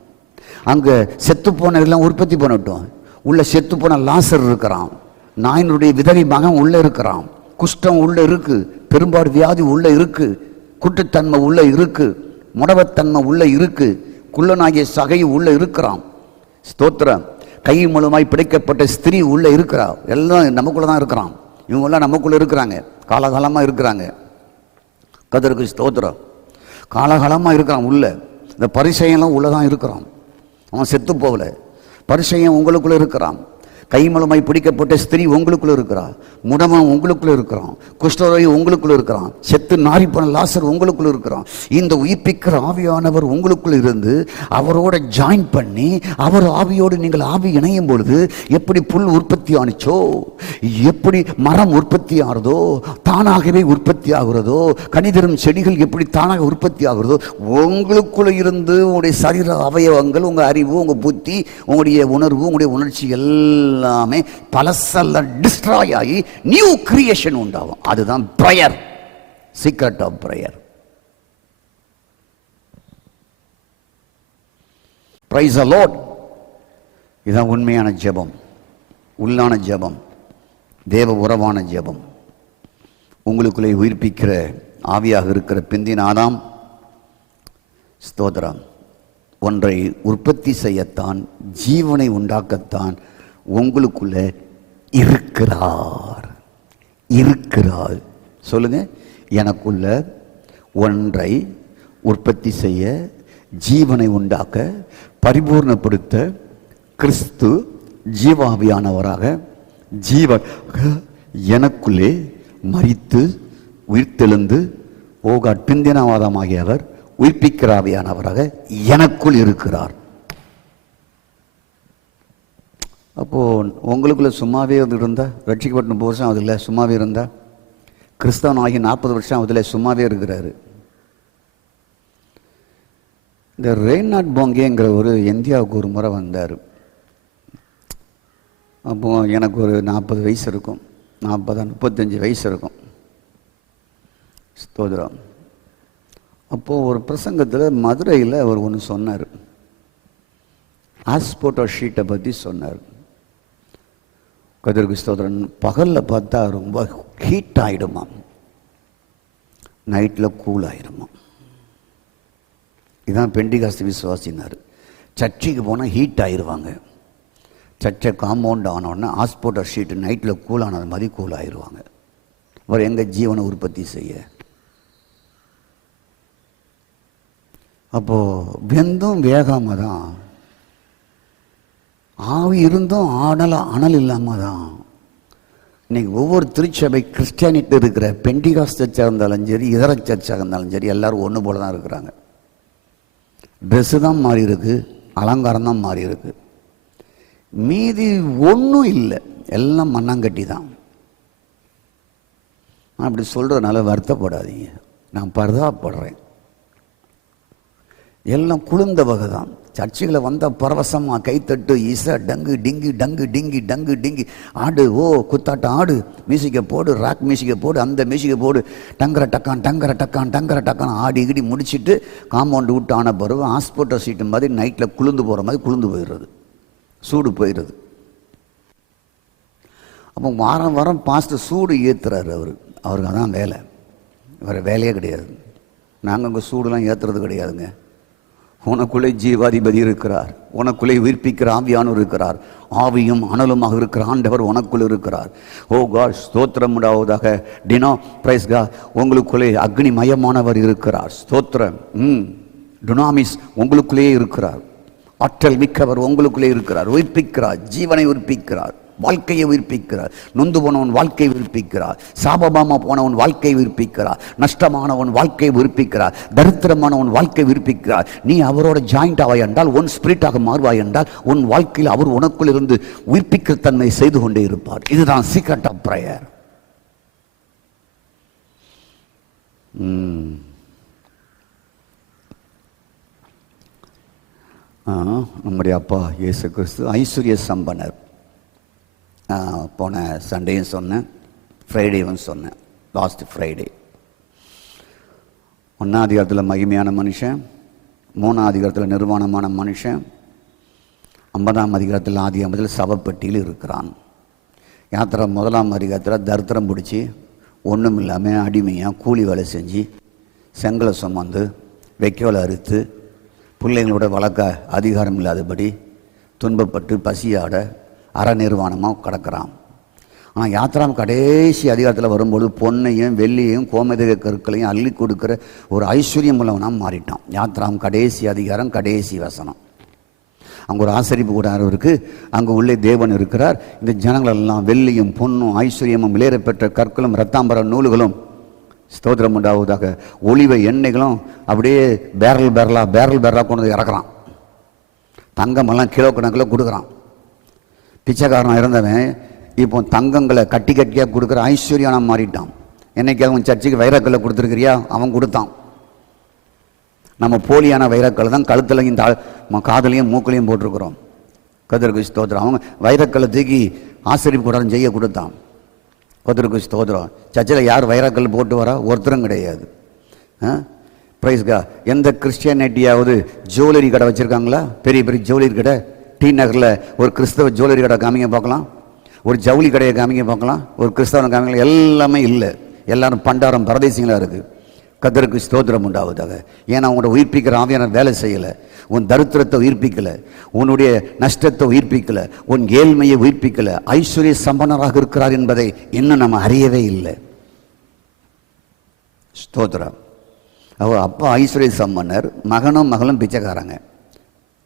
அங்கே செத்துப்போனெல்லாம் உற்பத்தி பண்ணட்டும். உள்ள செத்துப்போன லாசர் இருக்கிறான், நாயினுடைய விதவை மகன் உள்ளே இருக்கிறான், குஷ்டம் உள்ளே இருக்கு, பெரும்பாடு வியாதி உள்ளே இருக்கு, குட்டுத்தன்மை உள்ளே இருக்கு, முடவத்தன்மை உள்ளே இருக்கு, குள்ளனாகிய சகை உள்ளே இருக்கிறான். ஸ்தோத்திரம். கை மூலமாய் பிடிக்கப்பட்ட ஸ்திரீ உள்ளே இருக்கிறா. எல்லாம் நமக்குள்ள தான் இருக்கிறான். இவங்கெல்லாம் நமக்குள்ள இருக்கிறாங்க, காலகாலமாக இருக்கிறாங்க. கர்த்தருக்கு ஸ்தோத்திரம். காலகாலமாக இருக்கிறான் உள்ள. இந்த பரிசையெல்லாம் உள்ளதான் இருக்கிறான். அவன் செத்து போகல. பரிசையன் உங்களுக்குள்ள இருக்கிறான். கை மூலமாய் பிடிக்கப்பட்ட ஸ்திரீ உங்களுக்குள்ள இருக்கிறான். முடவன் உங்களுக்குள்ள இருக்கிறான். குஷ்டரோகி உங்களுக்குள்ள இருக்கிறான். செத்து நாரிப்பன லாசர் உங்களுக்குள்ள இருக்கிறான். இந்த உயிர்ப்பிக்கிற ஆவியானவர் உங்களுக்குள்ள இருந்து அவரோட ஜாயின் பண்ணி அவர் ஆவியோடு நீங்கள் ஆவி இணையும் பொழுது எப்படி புல் உற்பத்தி ஆனிச்சோ, எப்படி மரம் உற்பத்தி ஆகிறதோ, தானாகவே உற்பத்தி ஆகிறதோ, கனிதரும் செடிகள் எப்படி தானாக உற்பத்தி ஆகிறதோ, உங்களுக்குள்ள இருந்து உங்களுடைய சரீர அவயவங்கள், உங்கள் அறிவு, உங்கள் புத்தி, உங்களுடைய உணர்வு, உங்களுடைய உணர்ச்சி எல்லாமே பலசல்ல டிஸ்ட்ராய் ஆகி நியூ கிரியேஷன் உண்டாகும். அதுதான் prayer, secret of prayer. Praise the lord. இதுதான் உண்மையான ஜெபம், உள்ளான ஜெபம், தேவ உறவான ஜெபம். உங்களுக்குள்ளே உயிர்ப்பிக்கிற ஆவியாக இருக்கிற பிந்தின ஆதாம் ஸ்தோத்திரம் ஒன்றை உற்பத்தி செய்யத்தான், ஜீவனை உண்டாக்கத்தான் உங்களுக்குள்ள இருக்கிறார். இருக்கிறார் சொல்லுங்க. எனக்குள்ள ஒன்றை உற்பத்தி செய்ய, ஜீவனை உண்டாக்க, பரிபூர்ணப்படுத்த கிறிஸ்து ஜீவாவியானவராக ஜீவனாக எனக்குள்ளே மரித்து உயிர்த்தெழுந்து ஓகாட் பிந்தினவாதமாகியவர் உயிர்ப்பிக்கிற ஆவியானவராக எனக்குள் இருக்கிறார். அப்போது உங்களுக்குள்ள சும்மாவே இருந்தால், ரட்சிக்கப்பட்ட 30 வருஷம் அதில் சும்மாவே இருந்தால், கிறிஸ்தவன் ஆகி 40 வருஷம் அதில் சும்மாவே இருக்கிறாரு. இந்த ரெய்னாட் போங்கேங்கிற ஒரு இந்தியாவுக்கு ஒரு முறை வந்தார். அப்போது எனக்கு ஒரு 40 வயசு இருக்கும், 35 வயசு இருக்கும். ஸ்தோத்திரம். அப்போது ஒரு பிரசங்கத்தில் மதுரையில் அவர் ஒன்று சொன்னார். ஆஸ்போட்டோ ஷீட்டை பற்றி சொன்னார். கர்த்தருக்கு ஸ்தோத்திரம். பகலில் பார்த்தா ரொம்ப ஹீட் ஆகிடுமா, நைட்டில் கூல் ஆகிடுமா. இதுதான் பெண்டிகாஸ்து விசுவாசினார். சர்ச்சைக்கு போனால் ஹீட் ஆகிடுவாங்க, சர்ச்சை காம்பவுண்ட் ஆனோடனே ஆஸ்போட்டோ ஷீட்டு நைட்டில் கூல் ஆனது மாதிரி கூல் ஆகிடுவாங்க. அவர் எங்கள் ஜீவனை உற்பத்தி செய்ய. அப்போது வெந்தும் வேகாமல் தான், ஆவி இருந்தும் அனல் இல்லாமல் தான். இன்னைக்கு ஒவ்வொரு திருச்சபை கிறிஸ்டியானிட்டு இருக்கிற பெண்டிகாஸ் சர்ச்சாக இருந்தாலும் சரி, இதர சர்ச்சாக இருந்தாலும் சரி, எல்லாரும் ஒன்று போல தான் இருக்கிறாங்க. ட்ரெஸ்ஸு தான் மாறி இருக்கு, அலங்காரம் தான் மாறி இருக்கு, மீதி ஒன்றும் இல்லை, எல்லாம் மண்ணாங்கட்டி தான். நான் அப்படி சொல்கிறதுனால வருத்தப்படாதீங்க, நான் பரிதாபப்படுறேன். எல்லாம் குளிர்ந்த வகை தான். சர்ச்சுகளை வந்தால் பரவசமாக கைத்தட்டு, இசை, டங்கு டிங்கி டங்கு டிங்கி டங்கு டிங்கி, ஆடு, ஓ குத்தாட்டம் ஆடு, மியூசிக்கை போடு, ராக் மியூசிக்கை போடு, அந்த மியூசிக்கை போடு, டங்கர டக்கான் டங்கர டக்கான் டங்கர டக்கான் ஆடி இடி முடிச்சுட்டு காம்பவுண்டு விட்டு ஆன பிறகு ஹாஸ்பிட்டோ சீட்டு மாதிரி நைட்டில் குளிர்ந்து போகிற மாதிரி குளிர்ந்து போயிடுறது, சூடு போயிடுறது. அப்போ வாரம் வாரம் பாஸ்டர் சூடு ஏற்றுறாரு. அவருக்கு அதான் வேலை, வேறு வேலையே கிடையாது. நாங்கள் அங்கே சூடுலாம் ஏற்றுறது கிடையாதுங்க. உனக்குள்ளே ஜீவாதிபதி இருக்கிறார், உனக்குள்ளே உயிர்ப்பிக்கிற ஆவியானவர் இருக்கிறார், ஆவியும் அனலுமாக இருக்கிற ஆண்டவர் உனக்குள்ளே இருக்கிறார். ஓ காட் ஸ்தோத்திரம் உண்டாவதாக. டினோ பிரைஸ் கா, உங்களுக்குள்ளே அக்னிமயமானவர் இருக்கிறார். ஸ்தோத்திரம். டுனாமிஸ் உங்களுக்குள்ளேயே இருக்கிறார். ஆற்றல் மிக்கவர் உங்களுக்குள்ளே இருக்கிறார், உயிர்ப்பிக்கிறார், ஜீவனை உயிர்ப்பிக்கிறார், வாழ்க்கையை உயிர்ப்பிக்கிறார். நொந்து போனவன் வாழ்க்கையை உயிர்ப்பிக்கிறார். சாபமாமா போனவன் வாழ்க்கையை உயிர்ப்பிக்கிறார். நஷ்டமானவன் வாழ்க்கையை உயிர்ப்பிக்கிறார். தரித்திரமானவன் வாழ்க்கையை உயிர்ப்பிக்கிறார். நீ அவரோட ஜாயிண்ட் ஆவாய் என்றால், உன் ஸ்பிரிட்டாக மாறுவாய் என்றால், உன் வாழ்க்கையில் அவர் உனக்குள் இருந்து உயிர்ப்பிக்கிற தன்மை செய்து கொண்டே இருப்பார். இதுதான் சீக்ரெட் ஆஃப் பிரேயர். நம்முடைய அப்பா இயேசு கிறிஸ்து ஐஸ்வர்ய சம்பனர். போன சண்டேயும் சொன்னேன், ஃப்ரைடேவும் சொன்னேன். லாஸ்ட் ஃப்ரைடே 1ஆம் அதிகாரத்தில் மகிமையான மனுஷன், 3ஆம் அதிகாரத்தில் நிர்வாணமான மனுஷன், 50ஆம் அதிகாரத்தில் ஆதியாகமத்தில் சவப்பெட்டியில் இருக்கிறான். யாத்திரை 1ஆம் அதிகாரத்தில் தரித்திரம் பிடிச்சி ஒன்றும் இல்லாமல் அடிமையாக கூலி வேலை செஞ்சு செங்கலை சுமந்து வைக்கோலை அறுத்து பிள்ளைங்களோட வளர்க்க அதிகாரம் இல்லாதபடி துன்பப்பட்டு பசியாட அறநிர்வாணமாக கிடக்கிறான். ஆனால் யாத்திராம் கடைசி அதிகாரத்தில் வரும்போது பொன்னையும் வெள்ளியையும் கோமேதக கற்களையும் அள்ளி கொடுக்குற ஒரு ஐஸ்வர்யம் உள்ளவனாக மாறிட்டான். யாத்திராம் கடைசி அதிகாரம் கடைசி வசனம். அங்கே ஒரு ஆசரிப்பு கூடாரம் இருக்குது. அங்கே உள்ளே தேவன் இருக்கிறார். இந்த ஜனங்களெல்லாம் வெள்ளியும் பொன்னும் ஐஸ்வர்யமும் விலையேறப்பெற்ற கற்களும் இரத்தாம்பர நூல்களும், ஸ்தோத்திரம் உண்டாவதாக, ஒளிவ எண்ணெய்களும் அப்படியே பேரல் பேரலாக கொண்டு வந்து இறக்குறான். தங்கமெல்லாம் கிலோ கணக்கில் கொடுக்குறான். பிச்சைக்காரனாக இருந்தவன் இப்போ தங்கங்களை கட்டி கட்டியாக கொடுக்குற ஐஸ்வர்யானாக மாறிட்டான். என்னைக்கு அவன் சர்ச்சுக்கு வைரக்கல்லை கொடுத்துருக்கிறியா? அவன் கொடுத்தான். நம்ம போலியான வைரக்கல் தான் கழுத்துலையும் காதலையும் மூக்களையும் போட்டிருக்கிறோம். கதிருக்கு ஸ்தோத்திரம். அவங்க வைரக்கல்லை தூக்கி ஆசிரியப்பு கூடாரம் செய்ய கொடுத்தான். கதிருக்கு ஸ்தோத்திரம். சர்ச்சில் யார் வைரக்கல் போட்டு வரா? ஒருத்தரும் கிடையாது. பிரைஸ்கா. எந்த கிறிஸ்டியானிட்டியாவது ஜுவல்லரி கடை வச்சுருக்காங்களா? பெரிய பெரிய ஜுவல்லரி கடை. டி நகரில் ஒரு கிறிஸ்தவ ஜுவல்லரி கடை காமிங்க பார்க்கலாம். ஒரு ஜவுளி கடையை காமிங்க பார்க்கலாம். ஒரு கிறிஸ்தவனை காமிக்கலாம். எல்லாமே இல்லை. எல்லாரும் பண்டாரம் பரதேசிங்களாக இருக்குது. கர்த்தருக்கு ஸ்தோத்திரம் உண்டாவதாக. ஏன்னா உங்களோட உயிர்ப்பிக்கிற ஆவியானவர் வேலை செய்யலை. உன் தரித்திரத்தை உயிர்ப்பிக்கலை, உன்னுடைய நஷ்டத்தை உயிர்ப்பிக்கலை, உன் ஏழ்மையை உயிர்ப்பிக்கலை. ஐஸ்வர்ய சம்பனராக இருக்கிறார் என்பதை இன்னும் நம்ம அறியவே இல்லை. ஸ்தோத்திரம். அவர் அப்பா ஐஸ்வர்ய சம்பனர், மகனும் மகளும் பிச்சைக்காரங்க.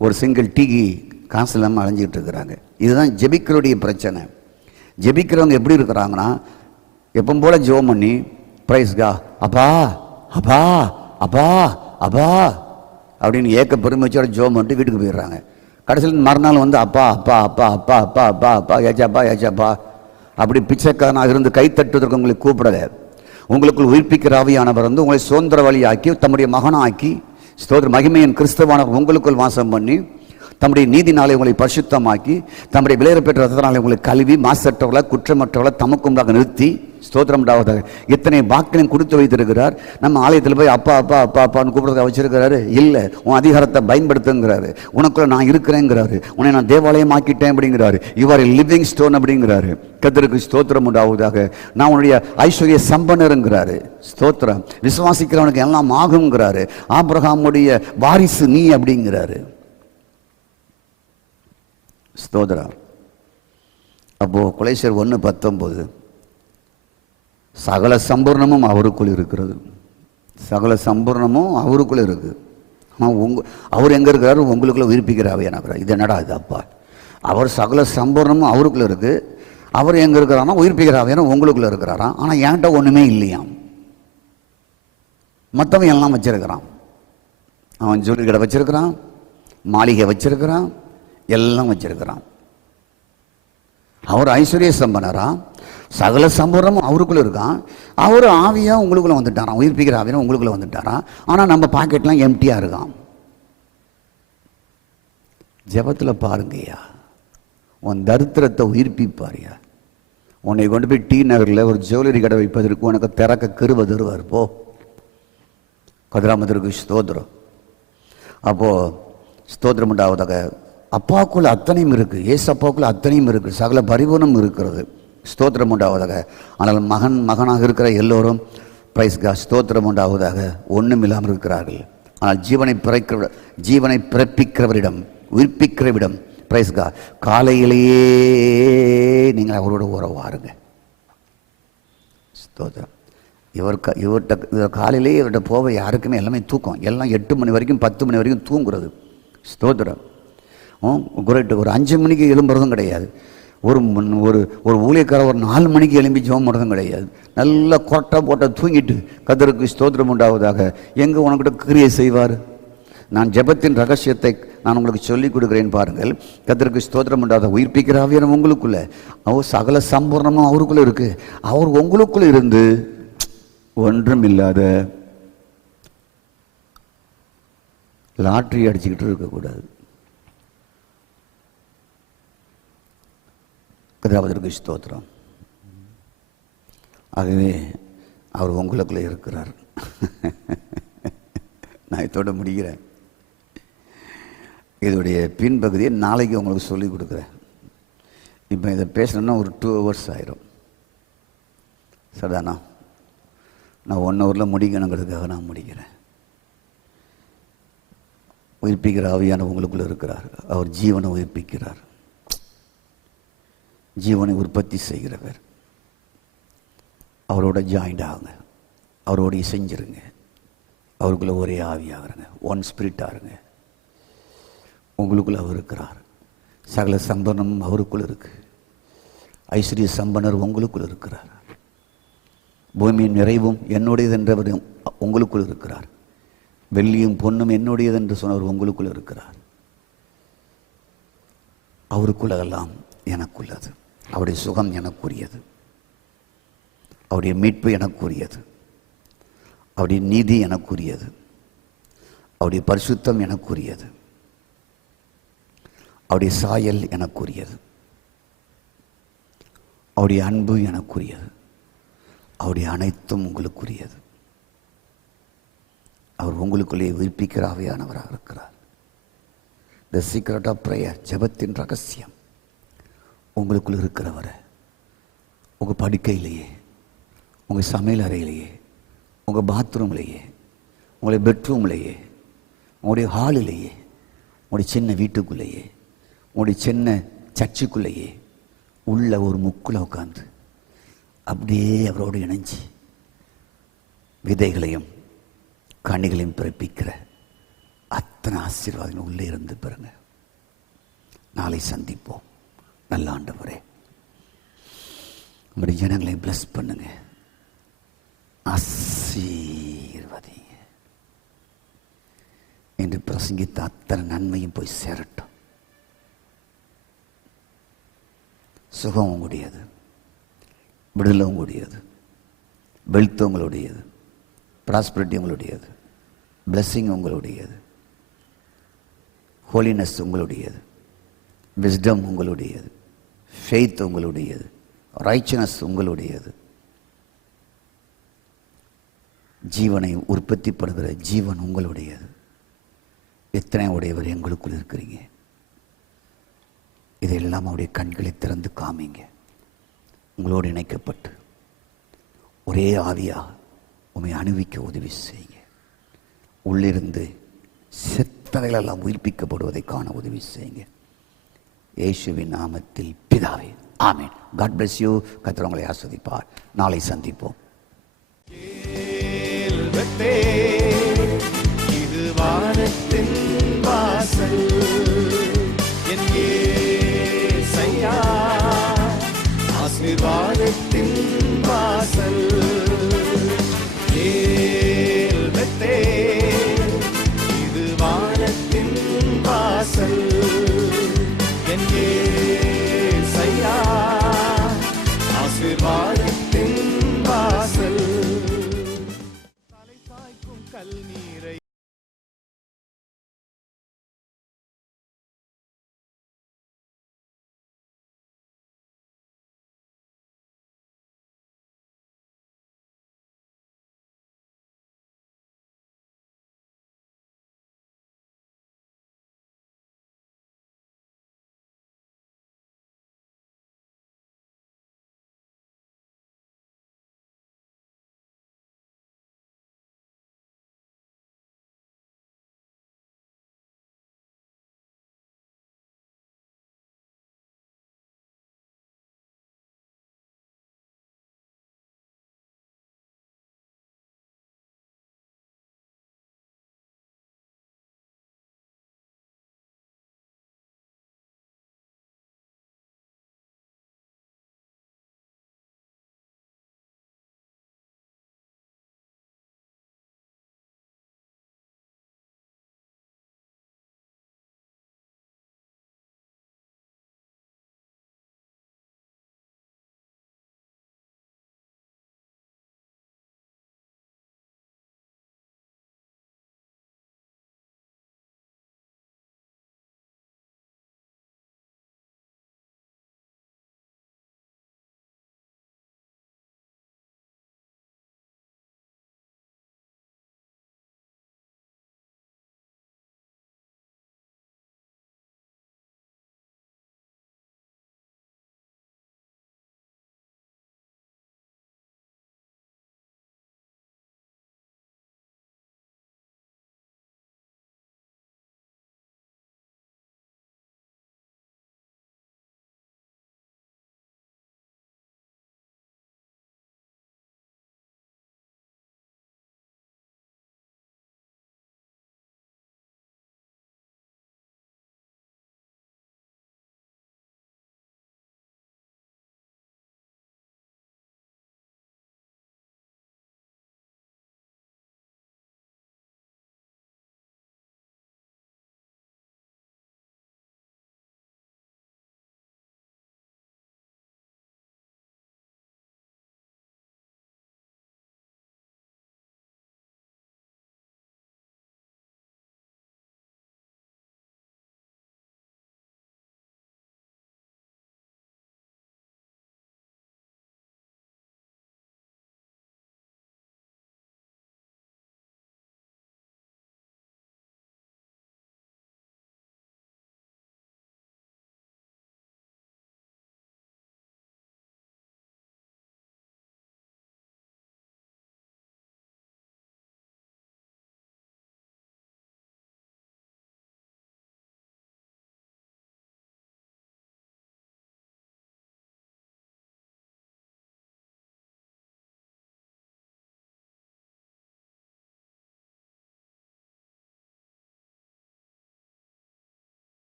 ஒரு சிங்கிள் டீக்கு காசு இல்லாமல் அலைஞ்சிக்கிட்டு இருக்கிறாங்க. இதுதான் ஜெபிக்கிறோடைய பிரச்சனை. ஜெபிக்கிறவங்க எப்படி இருக்கிறாங்கன்னா, எப்போ போல ஜெபம் பண்ணி பிரைஸ்கா அப்பா அப்பா அப்பா அப்பா அப்படின்னு ஏக்க பெருமைச்சோட ஜெபம் பண்ணிட்டு வீட்டுக்கு போயிடுறாங்க. கடைசியில் மறுநாள் வந்து அப்பா அப்பா அப்பா அப்பா அப்பா அப்பா அப்பா ஏச்சாப்பா ஏச்சாப்பா அப்படி பிச்சைக்காரனாக இருந்து கைத்தட்டுவதற்கு உங்களை கூப்பிடலை. உங்களுக்குள் உயிர்ப்பிக்கிற ஆவியானவர் வந்து உங்களை சுதந்திர வழியாக்கி தம்முடைய மகனாக்கி ஸ்தோத்திர மகிமையின் கிறிஸ்தவானவர் உங்களுக்குள் வாசம் பண்ணி தம்முடைய நீதினாலே உங்களை பரிசுத்தமாக்கி தம்முடைய விலையேறப்பெற்ற ரத்தத்தினாலே உங்களை கழுவி மாசற்றவர்களை குற்றமற்றவர்களை தமக்குண்டாக நிறுத்தி ஸ்தோத்திரம் உண்டாவதாக இத்தனை வாக்கியம் கொடுத்து வைத்திருக்கிறார். நம்ம ஆலயத்தில் போய் அப்பா அப்பா அப்பா அப்பான்னு கூப்பிடுறத வச்சிருக்கிறாரு. இல்லை, உன் அதிகாரத்தை பயன்படுத்துங்கிறாரு. உனக்குள்ள நான் இருக்கிறேங்கிறாரு. உன்னை நான் தேவாலயம் ஆக்கிட்டேன் அப்படிங்கிறாரு. யுவர் லிவிங் ஸ்டோன் அப்படிங்கிறாரு. கர்த்தருக்கு ஸ்தோத்திரம் உண்டாவதாக. நான் உன்னுடைய ஐஸ்வர்ய சம்பனருங்கிறாரு. ஸ்தோத்திரம். விசுவாசிக்கிறவனுக்கு எல்லாம் ஆகுங்கிறாரு. ஆபிரகாமுடைய வாரிசு நீ அப்படிங்கிறாரு. ஸ்தோத்திரம். அப்போ கொலைசர் 1:19 சகல சம்பூர்ணமும் அவருக்குள் இருக்கிறது. சகல சம்பூர்ணமும் அவருக்குள்ள இருக்கு. ஆனால் அவர் எங்கே இருக்கிறாரு? உங்களுக்குள்ள உயிர்ப்பிக்கிற ஆவியானவர். இது என்னடா இது அப்பா? அவர் சகல சம்பூர்ணமும் அவருக்குள்ள இருக்கு. அவர் எங்கே இருக்கிறாரா? உயிர்ப்பிக்கிற ஆவியான உங்களுக்குள்ள இருக்கிறாராம். ஆனால் என்கிட்ட ஒன்றுமே இல்லையாம். மற்றவன் எல்லாம் வச்சிருக்கிறான். அவன் ஜவுளி கடை வச்சிருக்கிறான், மாளிகை வச்சிருக்கிறான், எல்லாம் வச்சிருக்கிறான். அவர் ஐஸ்வர்ய சம்பனரா, சகல சம்பூர்ணமும் அவருக்குள்ள இருக்கான். அவர் ஆவியா உங்களுக்குள்ள வந்துட்டாராம். உயிர்ப்பிக்கிற ஆவியா உங்களுக்குள்ள வந்துட்டாராம். ஆனால் நம்ம பாக்கெட்லாம் எம்டியா இருக்கான். ஜெபத்தில் பாருங்கய்யா, உன் தரித்திரத்தை உயிர்ப்பிப்பாரியா. உன்னை கொண்டு போய் டி நகரில் ஒரு ஜுவல்லரி கடை வைப்பதற்கு உனக்கு திறக்க கிருபை தருவார். போ. கதிராமத்திற்கு ஸ்தோத்திரம். அப்போது ஸ்தோத்திரம் உண்டாவதாக. அப்பாவுக்குள்ள அத்தனையும் இருக்குது. ஏசு அப்பாவுக்குள்ள அத்தனையும் இருக்குது. சகல பரிபூர்ணம் இருக்கிறது. ஸ்தோத்திரம் உண்டாவதாக. ஆனால் மகனாக இருக்கிற எல்லோரும் பிரைஸ்கா ஸ்தோத்திரம் உண்டாவதாக ஒன்றும் இல்லாமல் இருக்கிறார்கள். ஆனால் ஜீவனை பிறப்பிக்கிறவரிடம், உயிர்ப்பிக்கிறவிடம் பிரைஸ்கா காலையிலேயே நீங்கள் அவரோட உறவாருங்க. ஸ்தோத்திரம். இவர்கிட்ட காலையிலேயே இவர்கிட்ட போக யாருக்குமே எல்லாமே தூக்கம். எல்லாம் 8 மணி வரைக்கும் 10 மணி வரைக்கும் தூங்குறது. ஸ்தோத்திரம். குறைட்டு ஒரு 5 மணிக்கு எழும்புறதும் கிடையாது. ஒரு ஒரு ஒரு ஊழியக்காரர் ஒரு 4 மணிக்கு எழும்பி ஜெபம் பண்ணுறதும் கிடையாது. நல்லா கொட்டை போட்ட தூங்கிட்டு கர்த்தருக்கு ஸ்தோத்திரம் உண்டாவதாக எங்கே உனக்கிட்ட கிரியை செய்வார்? நான் ஜெபத்தின் ரகசியத்தை நான் உங்களுக்கு சொல்லிக் கொடுக்குறேன் பாருங்கள். கர்த்தருக்கு ஸ்தோத்திரம் உண்டாத உயிர்ப்பிக்கிற ஆவியானவர் உங்களுக்குள்ள, அவர் சகல சம்பூர்ணமும் அவருக்குள்ளே இருக்கு. அவர் உங்களுக்குள்ளே இருந்து ஒன்றும் இல்லாத லாட்ரி அடிச்சுக்கிட்டு இருக்கக்கூடாது. கர்த்தருக்கு ஸ்தோத்திரம். ஆகவே அவர் உங்களுக்குள்ளே இருக்கிறார். நான் இதோட முடிகிறேன். இதோடைய பின்பகுதியை நாளைக்கு உங்களுக்கு சொல்லிக் கொடுக்குறேன். இப்போ இதை பேசணுன்னா ஒரு 2 hours ஆயிரும். சரிதானா? நான் 1 hourல முடிக்கணுங்கிறதுக்காக நான் முடிக்கிறேன். உயிர்ப்பிக்கிற ஆவியான உங்களுக்குள்ள இருக்கிறார். அவர் ஜீவனை உயிர்ப்பிக்கிறார், ஜீவனை உற்பத்தி செய்கிறவர். அவரோட ஜாயிண்ட் ஆகுங்க, அவரோடைய செஞ்சிருங்க, அவருக்குள்ள ஒரே ஆவியாகிறங்க, ஒன் ஸ்பிரிட் ஆகுங்க. உங்களுக்குள்ள அவர் இருக்கிறார். சகல சம்பனமும் அவருக்குள்ள இருக்கு. ஐஸ்வர்ய சம்பனர் உங்களுக்குள்ள இருக்கிறார். பூமியின் நிறைவும் என்னுடையது என்றவர் உங்களுக்குள் இருக்கிறார். வெள்ளியும் பொன்னும் என்னுடையது என்று சொன்னவர் உங்களுக்குள் இருக்கிறார். அவருக்குள்ளதெல்லாம் எனக்குள்ளது. அவருடைய சுகம் எனக்குரியது, அவருடைய மீட்பு எனக்குரியது, அவருடைய நீதி எனக்குரியது, அவருடைய பரிசுத்தம் எனக்குரியது, அவருடைய சாயல் எனக்குரியது, அவருடைய அன்பு எனக்குரியது, அவருடைய அனைத்தும் உங்களுக்குரியது. அவர் உங்களுக்குள்ளே உயிர்ப்பிக்கிற ஆவியானவராக இருக்கிறார். தி சீக்ரெட் ஆஃப் பிரேயர், ஜெபத்தின் ரகசியம் உங்களுக்குள் இருக்கிறவரை உங்கள் படுக்கையிலேயே, உங்கள் சமையல் அறையிலேயே, உங்கள் பாத்ரூம்லேயே, உங்களுடைய பெட்ரூம்லேயே, உங்களுடைய ஹாலிலேயே, உங்களுடைய சின்ன வீட்டுக்குள்ளேயே, உங்களுடைய சின்ன சர்ச்சுக்குள்ளேயே உள்ள ஒரு முக்குல உட்காந்து அப்படியே அவரோடு இணைஞ்சி விதைகளையும் கனிகளையும் பிறப்பிக்கிற அத்தனை ஆசீர்வாதங்கள் உள்ளே இருந்து பெறுங்க. நாளை சந்திப்போம். நல்ல ஆண்டவரே, நம்முடைய ஜனங்களை பிளஸ் பண்ணுங்க, ஆசீர்வதிங்க. என்று பிரசங்கித்த அத்தனை நன்மையும் போய் சேரட்டும். சுகம் உங்களுடையது, விடுதலை உங்களுடையது, வெல்த் உங்களுடையது, ப்ராஸ்பரிட்டி உங்களுடையது, பிளெஸ்ஸிங் உங்களுடையது, ஹோலினஸ் உங்களுடையது, விஸ்டம் உங்களுடையது, ஃபெய்த் உங்களுடையது, ரைச்சனஸ் உங்களுடையது. ஜீவனை உற்பத்தி பண்ணுகிற ஜீவன் உங்களுடையது. எத்தனை உடையவர் எங்களுக்குள் இருக்கிறீங்க. இதெல்லாம் அவருடைய கண்களை திறந்து காமிங்க. உங்களோடு இணைக்கப்பட்டு ஒரே ஆவியாக உண்மை அணுவிக்க உதவி செய்யுங்க. உள்ளிருந்து செத்தவைகளெல்லாம் உயிர்ப்பிக்கப்படுவதை காண உதவி செய்யுங்க. இயேசுவின் நாமத்தில் பிதாவே, ஆமென். God bless you. கர்த்தர் உங்களை ஆசீர்வதிப்பார். நாளை சந்திப்போம். இது வானத்தின் வாசல், என் இயேசையா, ஆசீர்வாதத்தின் வாசல். இது வானத்தின் வாசல், என்